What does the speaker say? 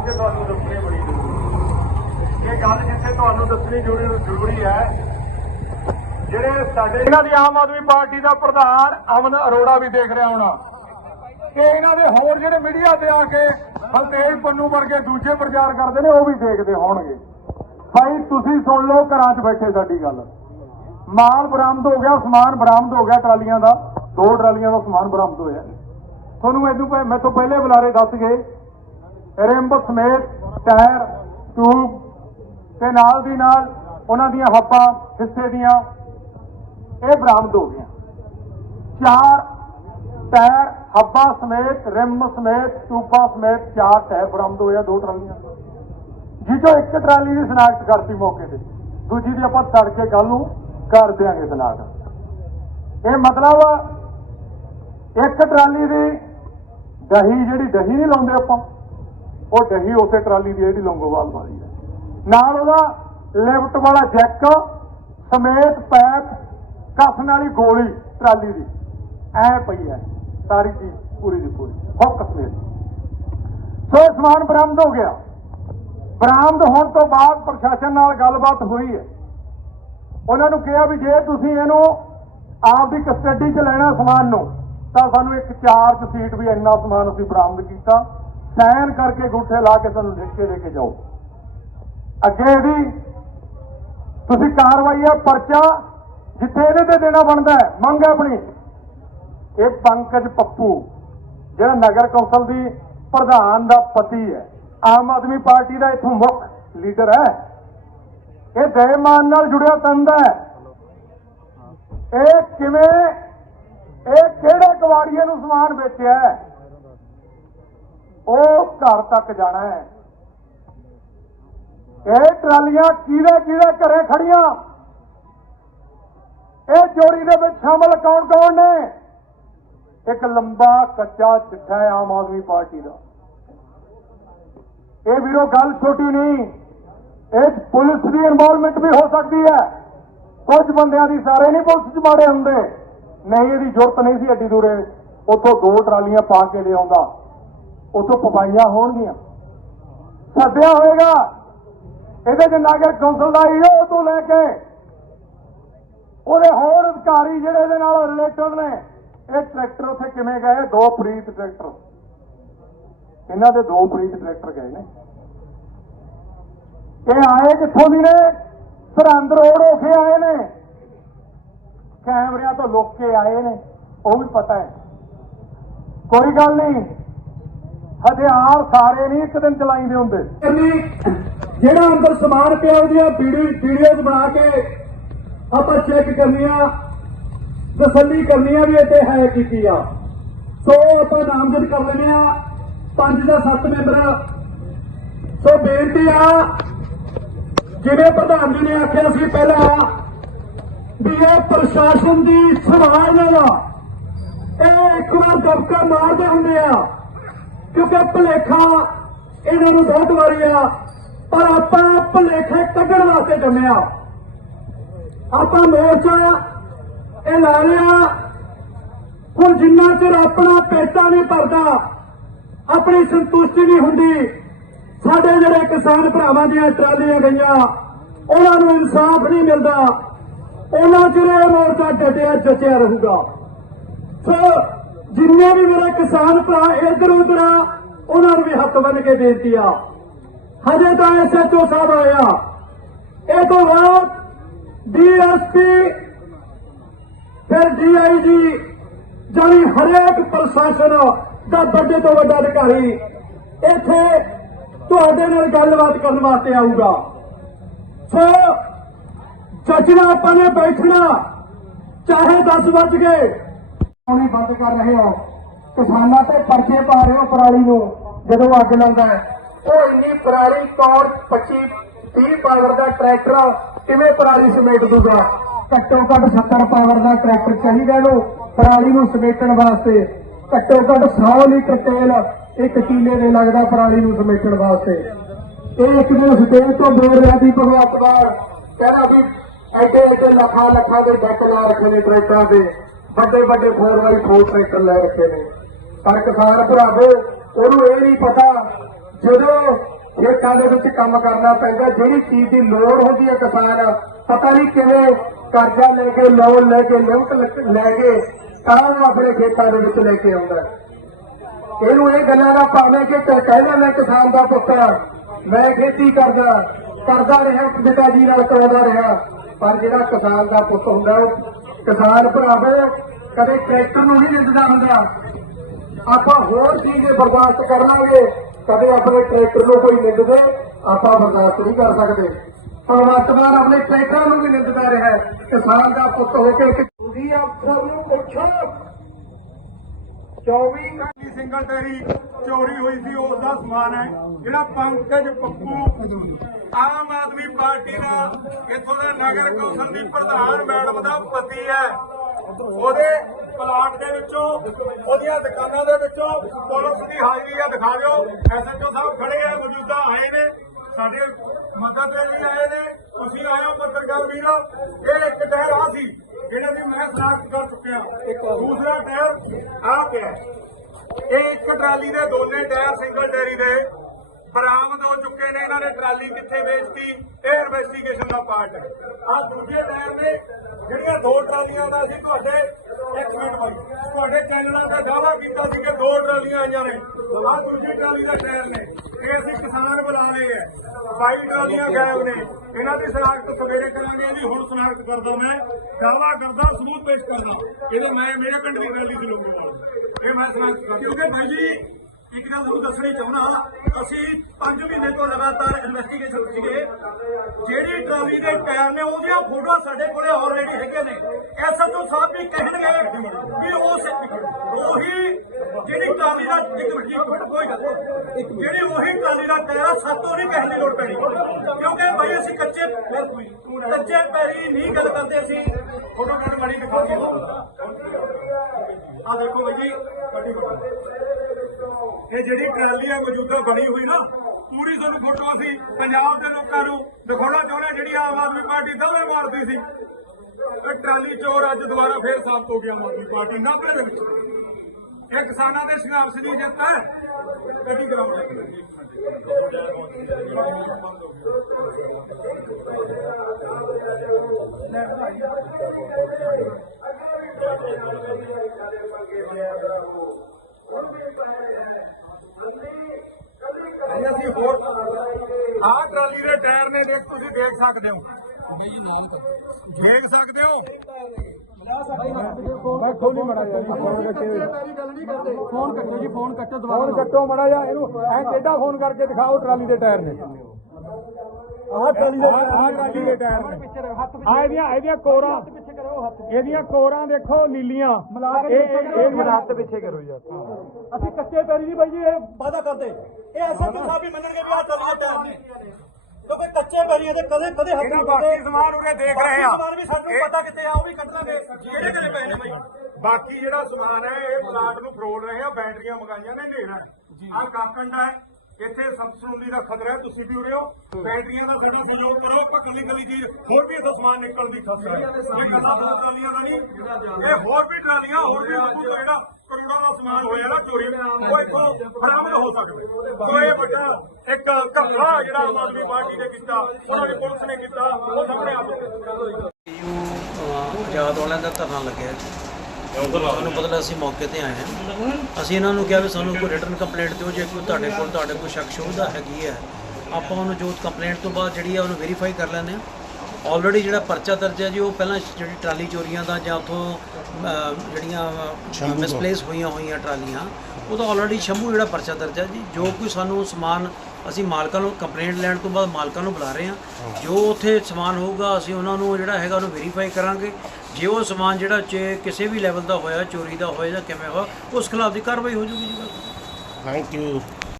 ਕਿ ਤੁਹਾਨੂੰ ਦੱਸਣੀ ਬੜੀ ਜ਼ਰੂਰੀ ਹੈ। ਇਹ ਗੱਲ ਜਿੱਥੇ ਤੁਹਾਨੂੰ ਦੱਸਣੀ ਜ਼ਰੂਰੀ ਹੈ, ਜਿਹੜੇ ਸਾਡੇ ਇਹਨਾਂ ਦੀ ਆਮ ਆਦਮੀ ਪਾਰਟੀ ਦਾ ਪ੍ਰਧਾਨ ਅਮਨ ਅਰੋੜਾ ਵੀ ਦੇਖ ਰਿਹਾ ਹੋਣਾ। ਕਿ ਇਹਨਾਂ ਦੇ ਹੋਰ ਜਿਹੜੇ ਮੀਡੀਆ ਤੇ ਆ ਕੇ ਹਲਤੇਜ ਪੰਨੂ ਵਰਗੇ ਦੂਜੇ ਪ੍ਰਚਾਰ ਕਰਦੇ ਨੇ, ਉਹ ਵੀ ਦੇਖਦੇ ਹੋਣਗੇ। ਭਾਈ, ਤੁਸੀਂ ਸੁਣ ਲਓ ਘਰਾਂ 'ਚ ਬੈਠੇ ਸਾਡੀ ਗੱਲ। ਮਾਲ ਬਰਾਮਦ ਹੋ ਗਿਆ, ਸਮਾਨ ਬਰਾਮਦ ਹੋ ਗਿਆ ਟਰਾਲੀਆਂ ਦਾ। ਦੋ ਟਰਾਲੀਆਂ ਦਾ ਸਮਾਨ ਬਰਾਮਦ ਹੋਇਆ। ਤੁਹਾਨੂੰ ਇਹਦੂ ਪਏ ਮੈਥੋਂ ਪਹਿਲੇ ਬੁਲਾਰੇ ਦੱਸ ਗਏ। ਰਿੰਬ ਸਮੇਤ ਟਾਇਰ ਟੂਬ ਤੇ ਨਾਲ ਦੀ ਨਾਲ ਉਹਨਾਂ ਦੀਆਂ ਹੱਪਾਂ, ਹਿੱਸੇ ਦੀਆਂ ਇਹ ਬਰਾਮਦ ਹੋ ਗਈਆਂ। ਚਾਰ ਟਾਇਰ ਹੱਬਾਂ ਸਮੇਤ ਰਿਮ ਸਮੇਤ ਟੂਬਾਂ ਸਮੇਤ ਚਾਰ ਟਾਇਰ ਬਰਾਮਦ ਹੋਇਆ ਦੋ ਟਰਾਲੀਆਂ। ਜਿੱਚੋ ਇੱਕ ਟਰਾਲੀ ਦੀ ਸਨਾਖਤ ਕਰਤੀ ਮੌਕੇ ਤੇ, ਦੂਜੀ ਦੀ ਆਪਾਂ ਤੜਕੇ ਗੱਲ ਨੂੰ ਕਰ ਦਿਆਂਗੇ ਸਨਾਖਤ। ਇਹ ਮਤਲਬ ਇੱਕ ਟਰਾਲੀ ਦੀ ਦਹੀ ਜਿਹੜੀ, ਦਹੀ ਨਹੀਂ ਲਾਉਂਦੇ ਆਪਾਂ। ਉਹ ਦਹੀਂ ਉਸੇ ਟਰਾਲੀ ਦੀ ਜਿਹੜੀ ਲੰਗੋਵਾਲ ਮਾਰੀ ਹੈ। ਨਾਲ ਉਹਦਾ ਲਿਫਟ ਵਾਲਾ ਜੈਕ, ਸਮੇਤ ਪੈਕ ਕਫਨ ਵਾਲੀ ਗੋਲੀ ਟਰਾਲੀ ਦੀ। ਐ ਪਈ ਹੈ। ਸਾਰੀ ਚੀਜ਼ ਪੂਰੀ ਦੀ ਪੂਰੀ। ਹੁੱਕ ਸਮੇਤ। ਸੋ ਇਹ ਸਮਾਨ ਬਰਾਮਦ ਹੋ ਗਿਆ। ਬਰਾਮਦ ਹੋਣ ਤੋਂ ਬਾਅਦ ਪ੍ਰਸ਼ਾਸਨ ਨਾਲ ਗੱਲਬਾਤ ਹੋਈ ਹੈ। ਉਹਨਾਂ ਨੂੰ ਕਿਹਾ ਵੀ ਜੇ ਤੁਸੀਂ ਇਹਨੂੰ ਆਪਦੀ ਕਸਟਡੀ 'ਚ ਲੈਣਾ ਸਮਾਨ ਨੂੰ, ਤਾਂ ਸਾਨੂੰ ਇੱਕ ਚਾਰਜ ਸੀਟ ਵੀ ਇੰਨਾ ਸਮਾਨ ਅਸੀਂ ਬਰਾਮਦ ਕੀਤਾ। ਸਾਈਨ ਕਰਕੇ ਗੁੱਠੇ ਲਾ ਕੇ ਸਾਨੂੰ ਲਿਖ ਕੇ ਲੈ ਕੇ ਜਾਓ। ਅੱਗੇ ਇਹਦੀ ਤੁਸੀਂ ਕਾਰਵਾਈ ਆ, ਪਰਚਾ ਜਿੱਥੇ ਇਹਦੇ ਤੇ ਦੇਣਾ ਬਣਦਾ ਹੈ, ਮੰਗ ਹੈ ਆਪਣੀ। ਇਹ ਪੰਕਜ ਪੱਪੂ, ਜਿਹੜਾ ਨਗਰ ਕੌਂਸਲ ਦੀ ਪ੍ਰਧਾਨ ਦਾ ਪਤੀ ਹੈ। ਆਮ ਆਦਮੀ ਪਾਰਟੀ ਦਾ ਇਥੋਂ ਮੁੱਖ ਲੀਡਰ ਹੈ। ਇਹ ਬੇਈਮਾਨ ਨਾਲ ਜੁੜਿਆ ਤੰਦ ਹੈ। ਇਹ ਕਿਵੇਂ, ਇਹ ਕਿਹੜੇ ਕਵਾੜੀਏ ਨੂੰ ਸਮਾਨ ਵੇਚਿਆ ਹੈ? ਉਹ ਘਰ ਤੱਕ ਜਾਣਾ ਹੈ। ਇਹ ਟਰਾਲੀਆਂ ਕਿਹਦੇ ਕਿਹਦੇ ਘਰੇ ਖੜੀਆਂ? ਇਹ ਜੋੜੀ ਦੇ ਵਿੱਚ ਸ਼ਾਮਲ ਕੌਣ ਕੌਣ ਨੇ? ਇੱਕ ਲੰਬਾ ਕੱਚਾ ਚਿੱਠਾ ਹੈ ਆਮ ਆਦਮੀ ਪਾਰਟੀ ਦਾ। ਇਹ ਵੀਰੋ ਗੱਲ ਛੋਟੀ ਨਹੀਂ, ਇਹ 'ਚ ਪੁਲਿਸ ਦੀ ਇਨਵੋਲਵਮੈਂਟ ਵੀ ਹੋ ਸਕਦੀ ਹੈ। ਕੁਝ ਬੰਦਿਆਂ ਦੀ ਸਾਰੇ ਨਹੀਂ ਪੁਲਿਸ 'ਚ ਮਾੜੇ ਹੁੰਦੇ। ਨਹੀਂ, ਇਹਦੀ ਜ਼ਰੂਰਤ ਨਹੀਂ ਸੀ ਐਡੀ ਦੂਰੇ। ਉੱਥੋਂ ਦੋ ਟਰਾਲੀਆਂ ਪਾ ਕੇ ਲਿਆਉਂਦਾ। ਉੱਥੋਂ ਪਪਾਈਆਂ ਹੋਣਗੀਆਂ। ਸੱਦਿਆ ਹੋਏਗਾ। ਇਹਦੇ ਚ ਨਗਰ ਕੌਂਸਲ ਦਾ ਈਓ ਤੋਂ ਲੈ ਕੇ ਉਹਦੇ ਹੋਰ ਅਧਿਕਾਰੀ ਜਿਹੜੇ ਇਹਦੇ ਨਾਲ ਰਿਲੇਟਡ ਨੇ, ਇਹ ਟਰੈਕਟਰ ਉੱਥੇ ਕਿਵੇਂ ਗਏ? ਦੋ ਪ੍ਰੀਤ ਟਰੈਕਟਰ ਇਹਨਾਂ ਦੇ ਦੋ ਪ੍ਰੀਤ ਟਰੈਕਟਰ ਗਏ ਨੇ। ਇਹ ਆਏ ਕਿੱਥੋਂ ਦੀ ਨੇ? ਸਰਹੰਦ ਰੋਡ ਹੋ ਕੇ ਆਏ ਨੇ। ਕੈਮਰਿਆਂ ਤੋਂ ਲੋਕ ਕੇ ਆਏ ਨੇ। ਉਹ ਵੀ ਪਤਾ ਹੈ। ਕੋਈ ਗੱਲ ਨਹੀਂ। ਹਥਿਆਰ ਸਾਰੇ ਨਹੀਂ ਇੱਕ ਦਿਨ ਚਲਾਈਦੇ ਹੁੰਦੇ। ਕਰਨੀ ਜਿਹੜਾ ਅੰਦਰ ਸਮਾਨ ਪਿਆ ਉਹਦੀਆਂ ਵੀਡੀਓਜ਼ ਬਣਾ ਕੇ ਆਪਾਂ ਚੈੱਕ ਕਰਨੀਆਂ, ਤਸੱਲੀ ਕਰਨੀਆਂ ਵੀ ਇੱਥੇ ਹੈ ਕੀਤੀ ਆ। ਸੋ ਆਪਾਂ ਨਾਮਜ਼ਦ ਕਰ ਲੈਣੇ ਆ ਪੰਜ ਜਾਂ ਸੱਤ ਮੈਂਬਰ। ਸੋ ਬੇਨਤੀ ਆ, ਜਿਵੇਂ ਪ੍ਰਧਾਨ ਜੀ ਨੇ ਆਖਿਆ ਸੀ ਪਹਿਲਾਂ, ਵੀ ਇਹ ਪ੍ਰਸ਼ਾਸਨ ਦੀ ਸਵਾਲ ਨਾਲ ਇਹ ਇੱਕ ਵਾਰ ਦਬਕਾ ਮਾਰਦੇ ਹੁੰਦੇ ਆ। ਕਿਉਂਕਿ ਭਲੇਖਾ ਇਹਨਾਂ ਨੂੰ ਬਹੁਤ ਵਾਰੀ ਆ, ਪਰ ਆਪਾਂ ਭਲੇਖੇ ਕੱਢਣ ਵਾਸਤੇ ਜੰਮਿਆ ਆਪਾਂ ਮੋਰਚਾ ਇਹ ਲਾ ਲਿਆ ਹੁਣ ਜਿੰਨਾ ਚਿਰ ਆਪਣਾ ਪੇਟਾ ਨਹੀਂ ਭਰਦਾ, ਆਪਣੀ ਸੰਤੁਸ਼ਟੀ ਨਹੀਂ ਹੁੰਦੀ, ਸਾਡੇ ਜਿਹੜੇ ਕਿਸਾਨ ਭਰਾਵਾਂ ਦੀਆਂ ਟਰਾਲੀਆਂ ਗਈਆਂ, ਉਹਨਾਂ ਨੂੰ ਇਨਸਾਫ ਨਹੀਂ ਮਿਲਦਾ। ਉਹਨਾਂ ਚਿਰ ਇਹ ਮੋਰਚਾ ਡਟਿਆ, ਜਚਿਆ ਰਹੂਗਾ। ਸੋ ਜਿੰਨੇ ਵੀ ਮੇਰੇ ਕਿਸਾਨ ਭਰਾ ਇਧਰ ਉਧਰ ਆ, ਉਹਨਾਂ ਨੂੰ ਵੀ ਹੱਥ ਬੰਨ ਕੇ ਬੇਨਤੀ ਆ। ਹਜੇ ਤਾਂ ਐਸਐਚਓ ਸਾਹਿਬ ਆਇਆ ਇਹ ਤੋਂ ਬਾਅਦ ਡੀਐਸਪੀ ਫਿਰ ਡੀਆਈਜੀ ਜਾਨੀ ਹਰੇਕ ਪ੍ਰਸ਼ਾਸਨ ਦਾ ਵੱਡੇ ਤੋਂ ਵੱਡਾ ਅਧਿਕਾਰੀ ਇੱਥੇ ਤੁਹਾਡੇ ਨਾਲ ਗੱਲਬਾਤ ਕਰਨ ਵਾਸਤੇ ਆਊਗਾ। ਸੋ ਚੱਜਣਾ ਆਪਾਂ ਨੇ ਬੈਠਣਾ, ਚਾਹੇ 10 ਵੱਜ ਗਏ ਪਾਣੀ ਬੰਦ ਕਰ ਰਹੇ ਹੋ। ਕਿਸਾਨਾਂ ਤੇ ਪਰਚੇ ਪਾ ਰਹੇ ਹੋ ਪਰਾਲੀ ਨੂੰ, ਜਦੋਂ ਅੱਗ ਲਾਉਂਦਾ ਉਹ ਇੰਨੀ ਪਰਾਲੀ ਕੌਣ? 25 30 ਪਾਵਰ ਦਾ ਟਰੈਕਟਰ ਕਿਵੇਂ ਪਰਾਲੀ ਸਮੇਟ ਦੂਗਾ? ਘੱਟੋ ਘੱਟ 70 ਪਾਵਰ ਦਾ ਟਰੈਕਟਰ ਚਾਹੀਦਾ ਇਹਨੂੰ, ਪਰਾਲੀ ਨੂੰ ਸਮੇਟਣ ਵਾਸਤੇ। ਘੱਟੋ ਘੱਟ 100 ਲੀਟਰ ਤੇਲ ਇੱਕ ਕਿੱਲੇ ਦੇ ਲੱਗਦਾ ਪਰਾਲੀ ਨੂੰ ਸਮੇਟਣ ਵਾਸਤੇ। ਇਹ ਇੱਕ ਦਿਨ ਸਟੇਜ ਤੋਂ ਬੋਲ ਰਿਹਾ ਦੀ ਭਗਵੰਤ ਮਾਨ ਕਹਿੰਦਾ ਵੀ ਐਡੇ ਐਡੇ ਲੱਖਾਂ ਲੱਖਾਂ ਦੇ ਡੱਕ ਲਾ ਰੱਖੇ ਨੇ ਟਰੈਕਟਰਾਂ ਦੇ ਵੱਡੇ ਵੱਡੇ 4x4 ਟਰੈਕਟਰ ਲੈ ਰੱਖੇ ਨੇ। ਪਰ ਕਿਸਾਨ ਭਰਾਵੋ, ਉਹਨੂੰ ਇਹ ਨਹੀਂ ਪਤਾ, ਜਦੋਂ ਖੇਤਾਂ ਦੇ ਵਿੱਚ ਕੰਮ ਕਰਨਾ ਪੈਂਦਾ, ਜਿਹੜੀ ਚੀਜ਼ ਦੀ ਲੋੜ ਹੁੰਦੀ ਹੈ ਕਿਸਾਨ, ਪਤਾ ਨਹੀਂ ਕਿਵੇਂ ਕਰਜ਼ਾ ਲੈ ਕੇ ਲੋਨ ਲੈ ਕੇ, ਲਿਮਟ ਲੈ ਕੇ ਤਾਂ ਉਹ ਆਪਣੇ ਖੇਤਾਂ ਦੇ ਵਿੱਚ ਲੈ ਕੇ ਆਉਂਦਾ। ਇਹਨੂੰ ਇਹ ਗੱਲਾਂ ਦਾ ਭਾਵੇਂ ਕਿ ਕਹਿੰਦਾ ਮੈਂ ਕਿਸਾਨ ਦਾ ਪੁੱਤ ਮੈਂ ਖੇਤੀ ਕਰਦਾ ਕਰਦਾ ਰਿਹਾ, ਪਿਤਾ ਜੀ ਨਾਲ ਕਰਾਉਂਦਾ ਰਿਹਾ, ਪਰ ਜਿਹੜਾ ਕਿਸਾਨ ਦਾ ਪੁੱਤ ਹੁੰਦਾ ਉਹ ਕਿਸਾਨ ਭਰਾਵੋ ਕਦੇ ਟਰੈਕਟਰ ਨੂੰ ਨਹੀਂ ਨਿੰਦਦਾ ਹੁੰਦਾ। ਆਪਾਂ ਹੋਰ ਚੀਜ਼ ਬਰਦਾਸ਼ਤ ਕਰ ਲਾਂਗੇ, ਕਦੇ ਆਪਣੇ ਟਰੈਕਟਰ ਨੂੰ ਕੋਈ ਨਿੰਦਦੇ ਆਪਾਂ ਬਰਦਾਸ਼ਤ ਨਹੀਂ ਕਰ ਸਕਦੇ। ਭਗਵੰਤ ਮਾਨ ਆਪਣੇ ਟਰੈਕਟਰਾਂ ਨੂੰ ਵੀ ਨਿੰਦਦਾ ਰਿਹਾ ਕਿਸਾਨ ਦਾ ਪੁੱਤ ਹੋ ਕੇ ਕਿ- ਆਪ ਸਭ ਨੂੰ ਪੁੱਛੋ। 24 ਘੰਟੇ ਸਿੰਗਲ ਟੈਰੀ ਚੋਰੀ ਹੋਈ ਸੀ, ਉਸ ਦਾ ਸਮਾਨ ਹੈ। ਜਿਹੜਾ ਪੰਕਜ ਪੱਪੂ ਆਮ ਆਦਮੀ ਪਾਰਟੀ ਦਾ ਇੱਥੋਂ ਦਾ ਨਗਰ ਕੌਂਸਲ ਦੀ ਪ੍ਰਧਾਨ ਮੈਡਮ ਦਾ ਪਤੀ ਹੈ। ਉਹਦੇ ਪਲਾਟ ਦੇ ਵਿੱਚੋਂ, ਉਹਦੀਆਂ ਦੁਕਾਨਾਂ ਦੇ ਵਿੱਚੋਂ ਪੁਲਿਸ ਦੀ ਹਾਜ਼ਰੀ ਆ, ਦਿਖਾ ਦਿਓ। ਐਸਐਚਓ ਸਾਹਿਬ ਖੜੇ ਆ, ਮੌਜੂਦਾ ਆਏ ਨੇ। ਸਾਡੇ ਮਦਦ ਦੇ ਲਈ ਆਏ ਨੇ। ਤੁਸੀਂ ਆਏ ਹੋ, ਪੱਤਰਕਾਰ ਵੀਰੋ। ਇਹ ਇੱਕ ਟਾਇਰ ਆ ਸੀ। ਜਿਹੜਾ ਵੀ ਮੈਂ ਸਨਾਖਤ ਕਰ ਚੁੱਕਿਆ ਇੱਕ ਦੂਸਰਾ ਟਾਇਰ ਆ ਪਿਆ। ਇਹ ਇੱਕ ਟਰਾਲੀ ਦੇ ਦੋਨੇ ਟਾਇਰ ਸਿੰਗਲ ਟੈਰੀ ਦੇ। ਬਰਾਮਦ ਹੋ ਚੁੱਕੇ ਨੇ, ਇਹਨਾਂ ਨੇ ਟਰਾਲੀ ਕਿੱਥੇ ਵੇਚਤੀ, ਇਹ ਇਨਵੈਸਟੀਗੇਸ਼ਨ ਦਾ ਪਾਰਟ ਹੈ। ਆ ਦੂਜੇ ਟਾਇਰ ਤੇ ਜਿਹੜੀਆਂ ਦੋ ਟਰਾਲੀਆਂ ਦਾ ਸੀ, ਤੁਹਾਡੇ, ਇੱਕ ਮਿੰਟ ਬਾਈ, ਤੁਹਾਡੇ ਚੈਨਲਾਂ ਦਾ ਦਾਅਵਾ ਕੀਤਾ ਸੀ ਕਿ ਦੋ ਟਰਾਲੀਆਂ ਆਈਆਂ ਨੇ। ਆ ਦੂਜੀ ਟਰਾਲੀ ਦਾ ਟਾਇਰ ਨੇ। ਇਹ ਅਸੀਂ ਕਿਸਾਨ ਬੁਲਾ ਲਏ ਹੈ। ਬਾਈ ਟਰਾਲੀਆਂ ਗਾਇਬ ਨੇ। ਇਹਨਾਂ ਦੀ ਸ਼ਨਾਖਤ ਸਵੇਰੇ ਕਰਾਂਗੇ ਇਹਦੀ ਹੁਣ ਸ਼ਨਾਖਤ ਕਰਦਾ ਮੈਂ। ਦਾਅਵਾ ਕਰਦਾ, ਸਬੂਤ ਪੇਸ਼ ਕਰਦਾ। ਇਹਦਾ ਮੈਂ, ਮੇਰੇ ਪਿੰਡ ਦੀ ਟਰਾਲੀ ਸੀ ਲੋੜ ਇਹ ਮੈਂ ਸ਼ਨਾਖਤ ਕਰਦਾ। ਕਿਉਂਕਿ ਭਾਈ ਜੀ ਇੱਕ ਗੱਲ ਤੁਹਾਨੂੰ ਦੱਸਣੀ ਚਾਹੁੰਦਾ। ਅਸੀਂ 5 ਮਹੀਨੇ ਤੋਂ ਲਗਾਤਾਰ ਇਨਵੈਸਟੀਗੇਸ਼ਨ ਸੀਗੇ। ਜਿਹੜੀ ਟਰਾਲੀ ਦੇ ਟਾਇਰ ਨੇ, ਉਹਦੀਆਂ ਫੋਟੋਆਂ ਸਾਡੇ ਕੋਲੇ ਆਲਰੇਡੀ ਹੈਗੇ ਨੇ। ਐਸਐਚਓ ਸਾਹਿਬ ਵੀ ਕਹਿਣਗੇ ਵੀ ਉਸ ਉਹੀ ਜਿਹੜੀ ਟਰਾਲੀ ਦਾ ਇੱਕ ਮਿੰਟ ਕੋਈ ਗੱਲ ਜਿਹੜੀ ਉਹੀ ਟਰਾਲੀ ਦਾ ਟਾਇਰ ਆ, ਸਾਤੋਂ ਨਹੀਂ ਕਹਿਣ ਦੀ ਲੋੜ ਪੈਣੀ। ਕਿਉਂਕਿ ਭਾਈ ਅਸੀਂ ਕੱਚੇ ਕੱਚੇ ਪੈਰੀ ਨਹੀਂ ਗੱਲ ਕਰਦੇ ਅਸੀਂ। ਫੋਟੋ ਕਾਰਡ ਮਾਰੀ ਦਿਖਾ ਆ ਦੇਖੋ ਭਾਈ ਜੀ। ਵੱਡੀ ਇਹ ਜਿਹੜੀ ਟਰਾਲੀ ਆ ਮੌਜੂਦਾ ਬਣੀ ਹੋਈ ਨਾ, ਪੂਰੀ ਤੁਹਾਨੂੰ ਫੋਟੋ ਅਸੀਂ ਪੰਜਾਬ ਦੇ ਲੋਕਾਂ ਨੂੰ ਦਿਖਾਉਣਾ ਚਾਹੁੰਦੇ ਜਿਹੜੀ ਆਮ ਆਦਮੀ ਪਾਰਟੀ ਦਾਅਵੇ ਮਾਰਦੀ ਸੀ। ਇਹ ਟਰਾਲੀ ਚੋਰ ਅੱਜ ਦੁਬਾਰਾ ਫੇਰ ਸਾਬਤ ਹੋ ਗਿਆ ਆਮ ਆਦਮੀ ਪਾਰਟੀ ਨਾਭੇ ਦੇ ਵਿੱਚ ਇਹ ਕਿਸਾਨਾਂ ਦੇ ਸੰਘਰਸ਼ ਦੀ ਜਿੱਤ ਹੈ ਗੱਡੀ ਗਰਾਉਂਡ ਅਸੀਂ ਹੋਰ ਆਹ ਟਰਾਲੀ ਦੇ ਟਾਇਰ ਨੇ ਦੇਖ ਤੁਸੀਂ ਦੇਖ ਸਕਦੇ ਹੋ। ਦੇਖ ਸਕਦੇ ਹੋ? ਮੜਾ ਫੋਨ ਕੱਟੇ ਫੋਨ ਕੱਟੋ ਜੀ ਫੋਨ ਕੱਟੋ ਦੁਬਾਰਾ ਫੋਨ ਕੱਟੋ ਮੜਾ ਜਾ ਇਹਨੂੰ ਐ ਟੇਡਾ ਫੋਨ ਕਰਕੇ ਦਿਖਾਓ ਟਰਾਲੀ ਦੇ ਟਾਇਰ ਨੇ। ਆਹ ਟਰਾਲੀ ਦੇ ਆਹ ਟਰਾਲੀ ਦੇ ਟਾਇਰ ਨੇ। ਆ ਇਹਦੀਆਂ ਇਹਦੀਆਂ ਕੋਰਾਂ। ਇਹਦੀਆਂ ਕੋਰਾਂ। ਦੇਖੋ ਨੀਲੀਆਂ। ਇਹ ਇਹ ਹੱਥ ਪਿੱਛੇ ਕਰੋ ਯਾਰ ਅਸੀਂ ਕੱਚੇ ਪੈਰੀ ਨਹੀਂ ਬਾਈ ਜੀ ਇਹ ਵਾਦਾ ਕਰਦੇ। ਇਹ ਐਸਐਚਓ ਸਾਹਿਬ ਵੀ ਮੰਨਣਗੇ ਵੀ ਆਹ ਟਰਾਲੀਆਂ ਟਾਇਰ ਨੇ ਕਿਉਂਕਿ ਕੱਚੇ ਪੈਰੀਆਂ ਤੇ ਕਦੇ ਕਦੇ ਹੱਥ ਨਹੀਂ ਬਾਕੀ ਕਰਦੇ ਸਮਾਨ ਉਰੇ ਦੇਖ ਰਹੇ ਆ। ਸਮਾਨ ਵੀ ਸਾਨੂੰ ਪਤਾ ਕਿੱਥੇ ਆ ਉਹ ਵੀ ਕੱਢਾਂਗੇ ਜਿਹੜੇ ਘਰੇ ਪਏ ਨੇ ਬਾਈ। ਬਾਕੀ ਜਿਹੜਾ ਸਮਾਨ ਹੈ ਇਹ ਪਲਾਟ ਨੂੰ ਫਰੋੜ ਰਹੇ ਆ ਬੈਟਰੀਆਂ ਮੰਗਾਈਆਂ ਨੇ ਦੇਣਾ ਆ ਕਾਕੰਡਾ ਹੈ। ਇੱਥੇ ਸਬਸਿਡੀ ਦਾ ਖਤਰਾ ਹੈ ਤੁਸੀਂ ਵੀ ਉਰੇ ਹੋ ਬੈਟਰੀਆਂ ਦਾ ਸਾਡਾ ਸਹਿਯੋਗ ਕਰੋ ਆਪਾਂ ਕੱਲੀ ਕੱਲੀ ਚੀਜ਼ ਹੋਰ ਵੀ ਇੱਥੋਂ ਸਮਾਨ ਨਿਕਲਣ ਦੀ ਖਤਰਾ ਹੈ। ਇਹ ਕੱਲਾ ਦੋ ਟਰਾਲੀਆਂ ਦਾ ਨਹੀਂ ਇਹ ਹੋਰ ਵੀ ਟਰਾਲੀਆਂ ਹੋਰ ਵੀ ਜਿਹੜਾ ਕਰੋੜਾਂ ਦਾ ਸਮਾਨ ਹੋਇਆ ਨਾ ਚੋਰੀ ਉਹ ਇੱਥੋਂ ਬਰਾਮਦ ਹੋ ਸਕਦਾ। ਸੋ ਇਹ ਵੱਡਾ ਇੱਕ ਘਪਲਾ ਜਿਹੜਾ ਆਮ ਆਦਮੀ ਪਾਰਟੀ ਨੇ ਕੀਤਾ ਉਹਨਾਂ ਦੀ ਪੁਲਿਸ ਨੇ ਕੀਤਾ ਉਹ ਸਾਹਮਣੇ ਆ ਆਜ਼ਾਦ ਵਾਲਿਆਂ ਦਾ ਧਰਨਾ ਲੱਗਿਆ। ਜੀ ਸਾਨੂੰ ਪਤਾ ਲੱਗਾ ਅਸੀਂ ਮੌਕੇ ਤੇ ਆਏ ਹਾਂ। ਅਸੀਂ ਇਹਨਾਂ ਨੂੰ ਕਿਹਾ ਵੀ ਸਾਨੂੰ ਕੋਈ ਰਿਟਰਨ ਕੰਪਲੇਂਟ ਦਿਓ ਜੇ ਕੋਈ ਤੁਹਾਡੇ ਕੋਲ ਤੁਹਾਡੇ ਕੋਈ ਸ਼ੱਕ ਸ਼ੁਬਦਾ ਹੈਗੀ ਹੈ। ਆਪਾਂ ਉਹਨੂੰ ਜੋ ਕੰਪਲੇਂਟ ਤੋਂ ਬਾਅਦ ਜਿਹੜੀ ਹੈ ਉਹਨੂੰ ਵੈਰੀਫਾਈ ਕਰ ਲੈਂਦੇ ਹਾਂ। ਆਲਰੇਡੀ ਜਿਹੜਾ ਪਰਚਾ ਦਰਜ ਹੈ ਜੀ ਉਹ ਪਹਿਲਾਂ ਜਿਹੜੀ ਟਰਾਲੀ ਚੋਰੀਆਂ ਦਾ ਜਾਂ ਉਥੋਂ ਜਿਹੜੀਆਂ ਮਿਸਪਲੇਸ ਹੋਈਆਂ ਹੋਈਆਂ ਟਰਾਲੀਆਂ ਉਹਦਾ ਆਲਰੇਡੀ ਸ਼ੰਭੂ ਜਿਹੜਾ ਪਰਚਾ ਦਰਜ ਹੈ ਜੀ। ਜੋ ਕੋਈ ਸਾਨੂੰ ਸਮਾਨ ਅਸੀਂ ਮਾਲਕਾਂ ਨੂੰ ਕੰਪਲੇਂਟ ਲੈਣ ਤੋਂ ਬਾਅਦ ਮਾਲਕਾਂ ਨੂੰ ਬੁਲਾ ਰਹੇ ਹਾਂ। ਜੋ ਉੱਥੇ ਸਮਾਨ ਹੋਊਗਾ ਅਸੀਂ ਉਹਨਾਂ ਨੂੰ ਜਿਹੜਾ ਹੈਗਾ ਉਹਨੂੰ ਵੈਰੀਫਾਈ ਕਰਾਂਗੇ। ਜੇ ਉਹ ਸਮਾਨ ਜਿਹੜਾ ਚ ਕਿਸੇ ਵੀ ਲੈਵਲ ਦਾ ਹੋਇਆ ਚੋਰੀ ਦਾ ਹੋਇਆ ਜਾਂ ਕਿਵੇਂ ਹੋਇਆ ਉਸ ਖਿਲਾਫ ਦੀ ਕਾਰਵਾਈ ਹੋ ਜੂਗੀ ਜੀ। Thank you.